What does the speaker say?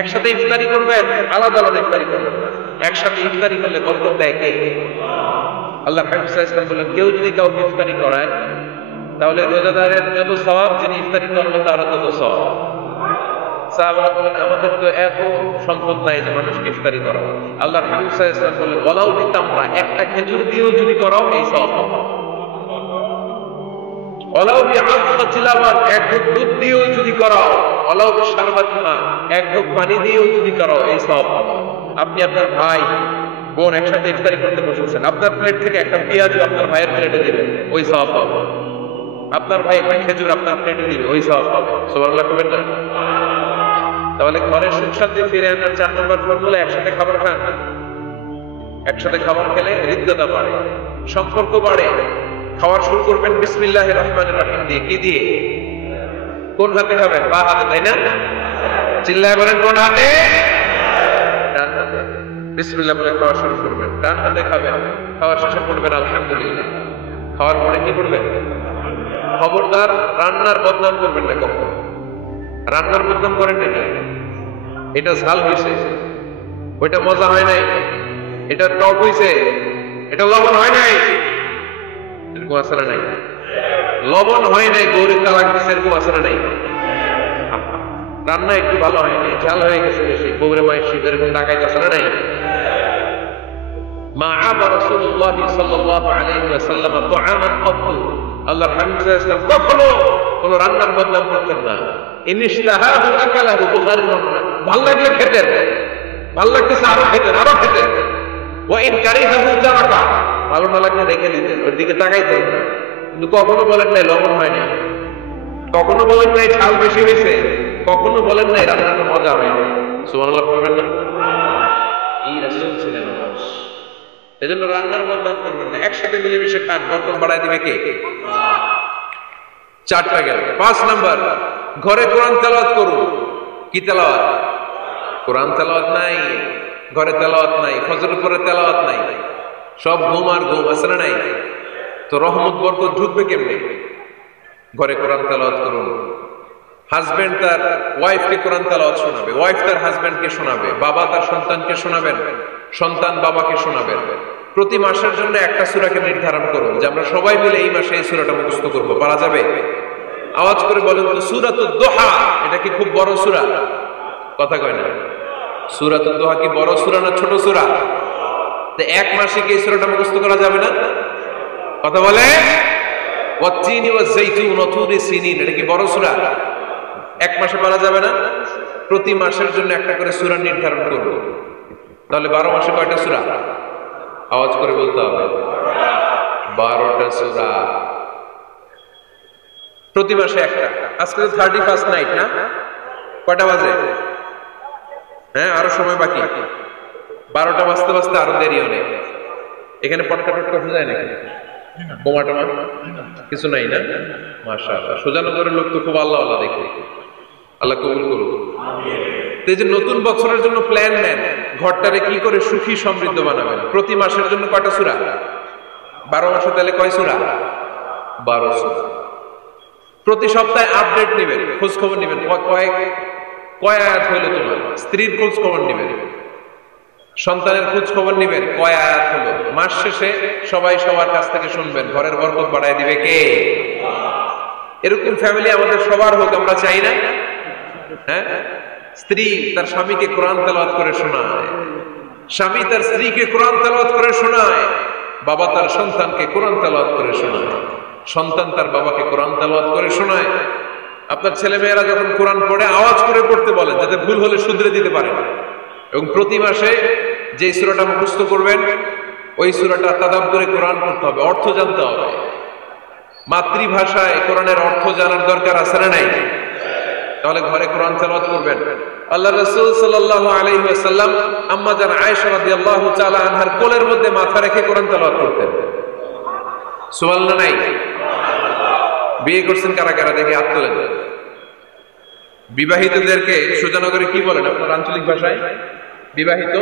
একসাথে ইফতারি করবেন, আলাদা আলাদা ইফতারি করবেন না। একসাথে ইফতারি করলে বরকত দেয় কে? আল্লাহ হাবিব সাল্লাল্লাহু আলাইহি ওয়াসাল্লাম বলেন, কেউ যদি কাউকে ইফতারি করায় তাহলে রোজাদারের যত সওয়াব, যিনি ইফতারি করলো তারও তত সওয়াব। সাহাবারা বলেন, আমাদের তো এত সম্পদ নাই যে মানুষকে ইফতারি করাবো। আল্লাহ হাবিব সাল্লাল্লাহু আলাইহি ওয়াসাল্লাম বলেন, ওয়ালাউ বিতামরা, একটা খেজুর দিয়েও যদি করাও এই সওয়াব পাবে। ওয়ালাউ বিআযকাতিল লাবান, এক ঢোক দুধ দিয়েও যদি করাও, ওয়ালাউ বিশারবাতিল মা, এক ঢোক পানি দিয়েও যদি করাও, এই সওয়াব পাবে। আপনি আপনার ভাই বোন একসাথে ইফতারি করতে বসেছেন, আপনার প্লেট থেকে একটা পেঁয়াজ আপনার ভাইয়ের প্লেটে দিবেন, ওই সওয়াব পাবে। আপনার ভাই একটা খেজুর আপনার প্লেটে দিবে, ওই সওয়াব পাবে। সুবহানাল্লাহ কবেন না? তাহলে ঘরে সুখ শান্তি ফিরে আনার 4 নম্বর ফর্মুলা, একসাথে খাবার খান। একসাথে খাবার খেলে হৃদ্যতা বাড়ে, সম্পর্ক বাড়ে। খাওয়ার শুরু করবেন বিসমিল্লাহির রহমানির রহিম দিয়ে। কি দিয়ে? কোন হাতে খাবেন? বা হাতে, তাই না? চিল্লায় বলেন, কোন হাতে? ডান হাতে। বিসমিল্লাহ বলে খাওয়া শুরু করবেন, ডান হাতে খাবেন। খাওয়ার শেষে পড়বেন আলহামদুলিল্লাহ। খাওয়ার পরে কি করবেন? খবরদার রান্নার বদনাম করবেন না কখনো। রান্নার বদনাম করেন নাকি? এটা ঝাল হয়েছে, ওইটা মজা হয় নাই, এটা টক হয়েছে, এটা লবণ হয় নাই, এরকম আসলে নাই। লবণ হয় নাই, গৌরীর তালাক দিচ্ছে, এরকম আসলে নাই। রান্না একটু ভালো হয় নাই, ঝাল হয়ে গেছে বেশি, গৌরে মায়ের শীত, এরকম ডাকাইতে আসলে নাই। মা আবা রাসূলুল্লাহ সাল্লাল্লাহু আলাইহি ওয়াসাল্লাম তুআমান ক্বাতু, আল্লাহর হাবিব সাল্লাল্লাহু আলাইহি ওয়াসাল্লাম কখনো কোন রান্নার বদনাম করতেন না। ইনইশতাহাহু আকালাহু, বুখারীর বর্ণনা। ভালো লাগলে খেতেন, ভালো লাগতেছে আরো খেতেন, আরো খেতেন। ওয়া ইন কারিহাহু তারাকা, ভালো না লাগলে রেখে দিতেন, ওর দিকে তাকাইতেন না। কিন্তু কখনো বলেন নাই লবণ হয় না, কখনো বলেন নাই ঝাল বেশি হয়েছে, কখনো বলেন নাই রান্নাটা মজা হয় না। সুবহানাল্লাহ বলবেন না? এই রাসূল ছিলেন মানুষ। এজন্য রান্নার বদনাম করবেন না, একসাথে মিলেমিশে খান। বরকত বাড়ায় দিবে কে? 4টা গেল। 5 নাম্বার, ঘরে কোরআন তেলাওয়াত করুন। কি তেলাওয়াত? কোরআন তেলাওয়াত নাই, ঘরে তেলাওয়াত নাই, ফজরের পরে তেলাওয়াত নাই, সব ঘুম আর ঘুম, আসলে নাই। তো রহমত বরকত ঢুকবে কেমনে? ঘরে কোরআন তেলাওয়াত করুন। হাজবেন্ড তার ওয়াইফকে কোরআন তেলাওয়াত শোনাবে, ওয়াইফ তার হাজবেন্ডকে শোনাবে, বাবা তার সন্তানকে শোনাবেন, সন্তান বাবাকে শোনাবেন। প্রতি মাসের জন্য একটা সূরাকে নির্ধারণ করুন যে আমরা সবাই মিলে এই মাসে এই সূরাটা মুখস্থ করব। পারা যাবে? আওয়াজ করে বলেন তো, সূরাতুদ দোহা এটা কি খুব বড় সূরা? কথা কয় না। সূরাতুদ দোহা কি বড় সূরা না ছোট সূরা? তো এক মাসে কি এই সূরাটা মুখস্থ করা যাবে না? কথা বলে। ওয়াত-তিনি ওয়াজ-যাইতুন ওয়া তুরি সিনিন, এটা কি বড় সূরা? এক মাসে পারা যাবে না? প্রতি মাসের জন্য একটা করে সূরা নির্ধারণ করব। তাহলে 12 মাসে কয়টা সূরা? আওয়াজ করে বলতে হবে, 12টা সূরা। প্রতি মাসে একটা। আজকে তো 31st নাইট না? কয়টা বাজে? হ্যাঁ, আরো সময় বাকি। 12টা বাজতে বাজতে আরো দেরি অনেক। এখানে পটকা টটকা যায় নাকি? বোমা টোমা কিছু নাই না? মাশাআল্লাহ, সুজানগরের লোক তো খুব আল্লাহ আল্লাহ দেখে। আল্লাহ কবুল করুন। এই যে নতুন বছরের জন্য প্ল্যান নেন, ঘরটারে কি করে সুখী সমৃদ্ধ বানাবেন। প্রতি মাসের জন্য কয়টা সূরা? 12 মাসে তাহলে কয় সূরা? 12 সূরা। প্রতি সপ্তাহে আপডেট নেবেন, খোঁজ খবর নেবেন, কয় আয়াত হইলো তোমার। স্ত্রীর খোঁজ খবর নেবেন, সন্তানের খোঁজ খবর নেবেন, কয় আয়াত হলো। মাস শেষে সবাই সবার কাছ থেকে শুনবেন। ঘরের বরকত বাড়ায় দিবে কে? এরকম ফ্যামিলি আমাদের সবার হোক, আমরা চাই না? হ্যাঁ, স্ত্রী তার স্বামীকে কোরআন তেলাওয়াত করে শোনায়, স্বামী তার স্ত্রীকে কোরআন তেলাওয়াত করে শোনায়, বাবা তার সন্তানকে কোরআন তেলাওয়াত করে শোনায়, সন্তান তার বাবাকে কোরআন তেলাওয়াত করে শোনায়। আপনার ছেলে মেয়েরা যখন কোরআন পড়ে আওয়াজ করে পড়তে বলেন, যাতে ভুল হলে শুধরে দিতে পারেন। এবং প্রতি মাসে যে সূরাটা মুখস্থ করবেন, ওই সূরাটা তাদাব্বুরে কোরআন পড়তে হবে, অর্থ জানতে হবে। মাতৃভাষায় কোরআনের অর্থ জানার দরকার আছে না নাই? তাহলে ঘরে কোরআন তেলাওয়াত করবেন। আল্লাহ রাসূল সাল্লাল্লাহু আলাইহি ওয়াসাল্লাম আম্মা জান আয়েশা রাদিয়াল্লাহু তাআলা আনহার কোলের মধ্যে মাথা রেখে কোরআন তেলাওয়াত করতেন। সুবহানাল্লাহ নাই? বিয়ে করছেন কারা কারা দেখে হাত তোলেন। বিবাহিতদেরকে সুজানগরে কি বলেন আপনার আঞ্চলিক ভাষায়? বিবাহিত